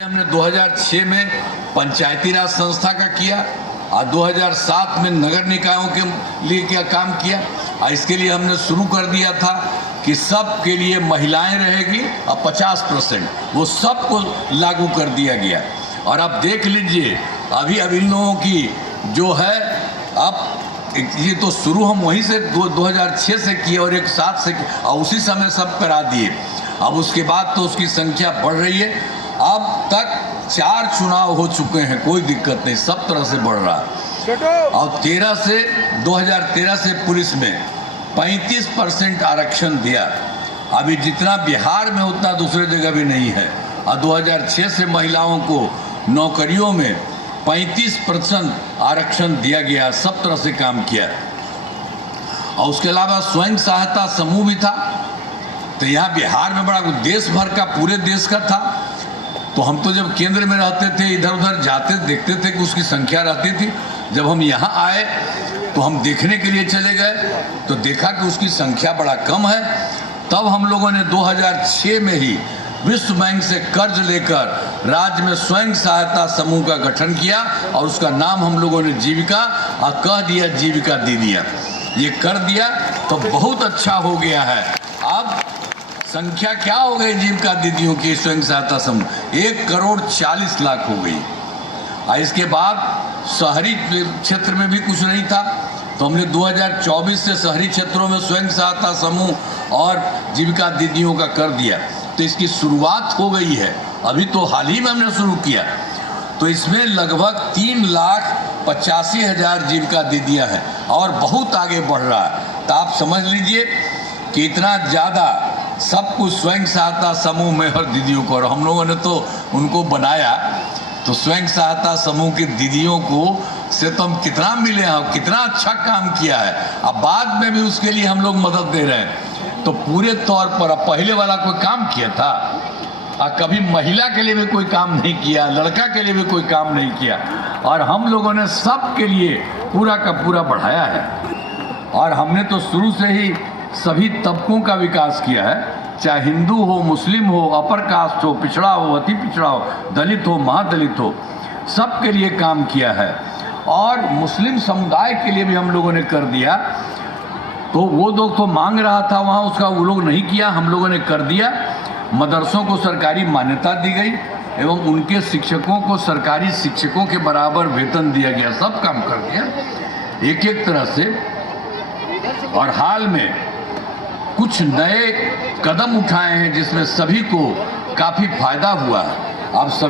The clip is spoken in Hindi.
हमने 2006 में पंचायती राज संस्था का किया और 2007 में नगर निकायों के लिए क्या काम किया। और इसके लिए हमने शुरू कर दिया था कि सब के लिए महिलाएं रहेगी और 50% वो सबको लागू कर दिया गया। और अब देख लीजिए अभी इन लोगों की जो है, अब ये तो शुरू हम वहीं से 2006 से किए और एक साथ से और उसी समय सब करा दिए। अब उसके बाद तो उसकी संख्या बढ़ रही है। अब तक 4 चुनाव हो चुके हैं, कोई दिक्कत नहीं, सब तरह से बढ़ रहा है। और 2013 से पुलिस में 35% आरक्षण दिया। अभी जितना बिहार में उतना दूसरे जगह भी नहीं है। और 2006 से महिलाओं को नौकरियों में 35% आरक्षण दिया गया, सब तरह से काम किया। और उसके अलावा स्वयं सहायता समूह भी था। तो यहाँ बिहार में बड़ा देश भर का, पूरे देश का था। तो हम तो जब केंद्र में रहते थे, इधर उधर जाते देखते थे कि उसकी संख्या रहती थी। जब हम यहाँ आए तो हम देखने के लिए चले गए तो देखा कि उसकी संख्या बड़ा कम है। तब हम लोगों ने 2006 में ही विश्व बैंक से कर्ज लेकर राज्य में स्वयं सहायता समूह का गठन किया और उसका नाम हम लोगों ने जीविका और कह दिया जीविका दीदियाँ। ये कर दिया तो बहुत अच्छा हो गया है। अब संख्या क्या हो गई जीविका दीदियों की स्वयं सहायता समूह 1,40,00,000 हो गई। और इसके बाद शहरी क्षेत्र में भी कुछ नहीं था, तो हमने 2024 से शहरी क्षेत्रों में स्वयं सहायता समूह और जीविका दीदियों का कर दिया। तो इसकी शुरुआत हो गई है, अभी तो हाल ही में हमने शुरू किया। तो इसमें लगभग 3,85,000 जीविका दीदियाँ हैं और बहुत आगे बढ़ रहा है। तो आप समझ लीजिए कि इतना ज़्यादा सब कुछ स्वयं सहायता समूह में और दीदियों को, और हम लोगों ने तो उनको बनाया। तो स्वयं सहायता समूह की दीदियों को से तो हम कितना मिले हैं, कितना अच्छा काम किया है। अब बाद में भी उसके लिए हम लोग मदद दे रहे हैं। तो पूरे तौर पर अब पहले वाला कोई काम किया था और कभी महिला के लिए भी कोई काम नहीं किया, लड़का के लिए भी कोई काम नहीं किया। और हम लोगों ने सब के लिए पूरा का पूरा बढ़ाया है। और हमने तो शुरू से ही सभी तबकों का विकास किया है, चाहे हिंदू हो, मुस्लिम हो, अपर कास्ट हो, पिछड़ा हो, अति पिछड़ा हो, दलित हो, महादलित हो, सब के लिए काम किया है। और मुस्लिम समुदाय के लिए भी हम लोगों ने कर दिया। तो वो लोग तो मांग रहा था वहाँ, उसका वो लोग नहीं किया, हम लोगों ने कर दिया। मदरसों को सरकारी मान्यता दी गई एवं उनके शिक्षकों को सरकारी शिक्षकों के बराबर वेतन दिया गया। सब काम कर दिया एक एक तरह से। और हाल में कुछ नए कदम उठाए हैं जिसमें सभी को काफ़ी फायदा हुआ है। आप सभी